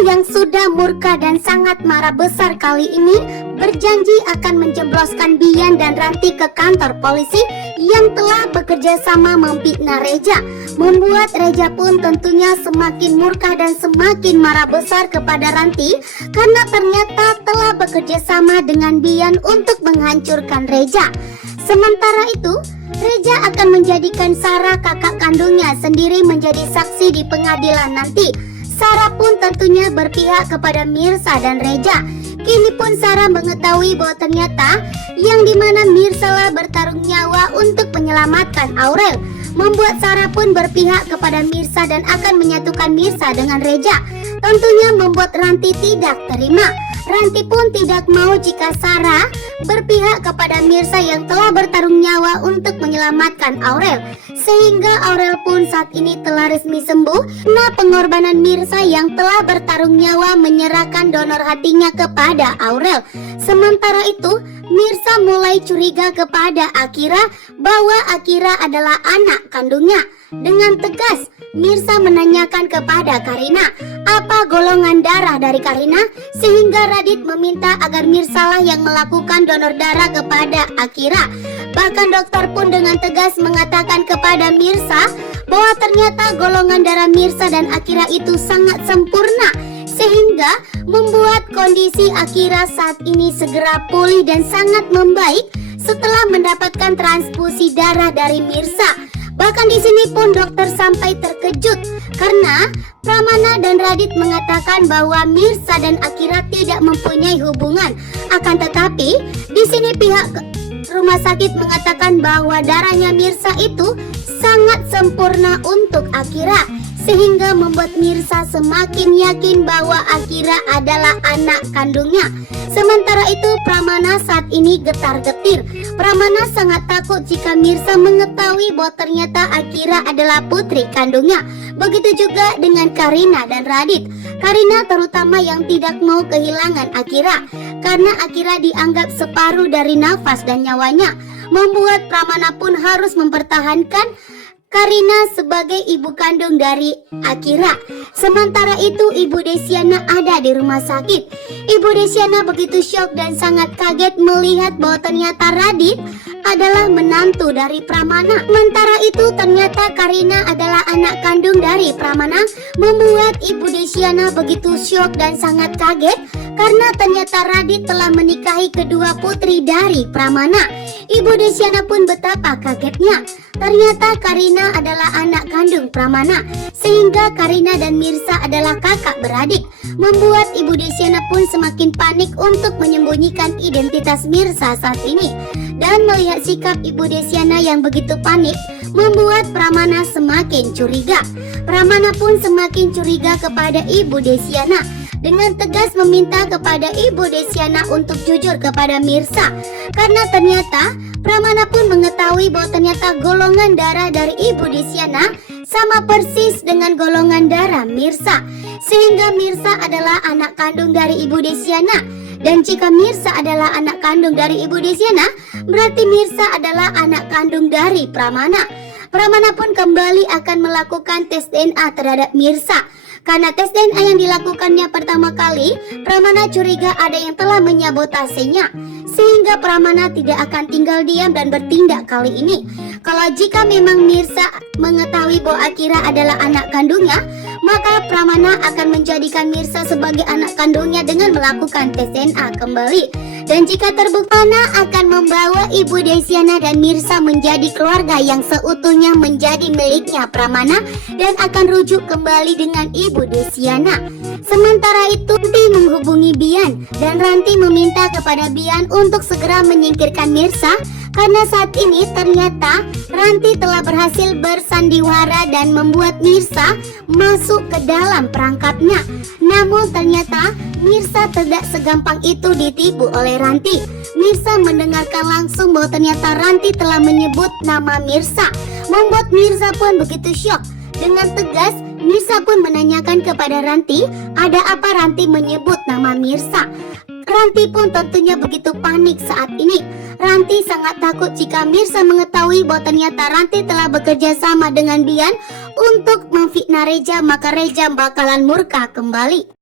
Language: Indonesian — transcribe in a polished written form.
yang sudah murka dan sangat marah besar kali ini berjanji akan menjebloskan Bian dan Ranti ke kantor polisi yang telah bekerja sama memfitnah Reja. Membuat Reja pun tentunya semakin murka dan semakin marah besar kepada Ranti karena ternyata telah bekerja sama dengan Bian untuk menghancurkan Reja. Sementara itu, Reja akan menjadikan Sarah kakak kandungnya sendiri menjadi saksi di pengadilan nanti. Sarah pun tentunya berpihak kepada Mirsa dan Reja. Kini pun Sarah mengetahui bahwa ternyata yang dimana Mirsa lah bertarung nyawa untuk menyelamatkan Aurel. Membuat Sarah pun berpihak kepada Mirsa dan akan menyatukan Mirsa dengan Reja. Tentunya membuat Ranti tidak terima. Ranti pun tidak mau jika Sarah berpihak kepada Mirsa yang telah bertarung nyawa untuk menyelamatkan Aurel. Sehingga Aurel pun saat ini telah resmi sembuh karena pengorbanan Mirsa yang telah bertarung nyawa menyerahkan donor hatinya kepada Aurel. Sementara itu, Mirsa mulai curiga kepada Akira bahwa Akira adalah anak kandungnya. Dengan tegas, Mirsa menanyakan kepada Karina apa golongan darah dari Karina, sehingga Radit meminta agar Mirsa lah yang melakukan donor darah kepada Akira. Bahkan dokter pun dengan tegas mengatakan kepada Mirsa bahwa ternyata golongan darah Mirsa dan Akira itu sangat sempurna, sehingga membuat kondisi Akira saat ini segera pulih dan sangat membaik setelah mendapatkan transfusi darah dari Mirsa. Bahkan di sini pun dokter sampai terkejut karena Pramana dan Radit mengatakan bahwa Mirsa dan Akira tidak mempunyai hubungan. Akan tetapi di sini pihak rumah sakit mengatakan bahwa darahnya Mirsa itu sangat sempurna untuk Akira, sehingga membuat Mirsa semakin yakin bahwa Akira adalah anak kandungnya. Sementara itu Pramana saat ini getar-getir. Pramana sangat takut jika Mirsa mengetahui bahwa ternyata Akira adalah putri kandungnya. Begitu juga dengan Karina dan Radit. Karina terutama yang tidak mau kehilangan Akira, karena Akira dianggap separuh dari nafas dan nyawanya. Membuat Pramana pun harus mempertahankan Karina sebagai ibu kandung dari Akira. Sementara itu Ibu Desiana ada di rumah sakit. Ibu Desiana begitu syok dan sangat kaget melihat bahwa ternyata Radit adalah menantu dari Pramana. Sementara itu ternyata Karina adalah anak kandung dari Pramana. Membuat Ibu Desiana begitu syok dan sangat kaget karena ternyata Radit telah menikahi kedua putri dari Pramana. Ibu Desiana pun betapa kagetnya. Ternyata Karina adalah anak kandung Pramana, sehingga Karina dan Mirsa adalah kakak beradik. Membuat Ibu Desiana pun semakin panik untuk menyembunyikan identitas Mirsa saat ini. Dan melihat sikap Ibu Desiana yang begitu panik, membuat Pramana semakin curiga. Pramana pun semakin curiga kepada Ibu Desiana. Dengan tegas meminta kepada Ibu Desiana untuk jujur kepada Mirsa, karena ternyata Pramana pun mengetahui bahwa ternyata golongan darah dari Ibu Desiana sama persis dengan golongan darah Mirsa, sehingga Mirsa adalah anak kandung dari Ibu Desiana. Dan jika Mirsa adalah anak kandung dari Ibu Desiana, berarti Mirsa adalah anak kandung dari Pramana. Pramana pun kembali akan melakukan tes DNA terhadap Mirsa. Karena tes DNA yang dilakukannya pertama kali, Pramana curiga ada yang telah menyabotasenya, sehingga Pramana tidak akan tinggal diam dan bertindak kali ini. Kalau jika memang Mirsa mengetahui bahwa Akira adalah anak kandungnya, maka Pramana akan menjadikan Mirsa sebagai anak kandungnya dengan melakukan tes DNA kembali. Dan jika terbukti, Pramana akan membawa Ibu Desiana dan Mirsa menjadi keluarga yang seutuhnya menjadi miliknya Pramana dan akan rujuk kembali dengan Ibu Desiana. Sementara itu Ranti menghubungi Bian dan Ranti meminta kepada Bian untuk segera menyingkirkan Mirsa karena saat ini ternyata Ranti telah berhasil bersandiwara dan membuat Mirsa masuk ke dalam perangkapnya. Namun ternyata Mirsa tidak segampang itu ditipu oleh Ranti. Mirsa mendengarkan langsung bahwa ternyata Ranti telah menyebut nama Mirsa. Membuat Mirsa pun begitu syok. Dengan tegas, Mirsa pun menanyakan kepada Ranti, ada apa Ranti menyebut nama Mirsa. Ranti pun tentunya begitu panik saat ini. Ranti sangat takut jika Mirsa mengetahui bahwa ternyata Ranti telah bekerja sama dengan Bian untuk memfitnah Reja, maka Reja bakalan murka kembali.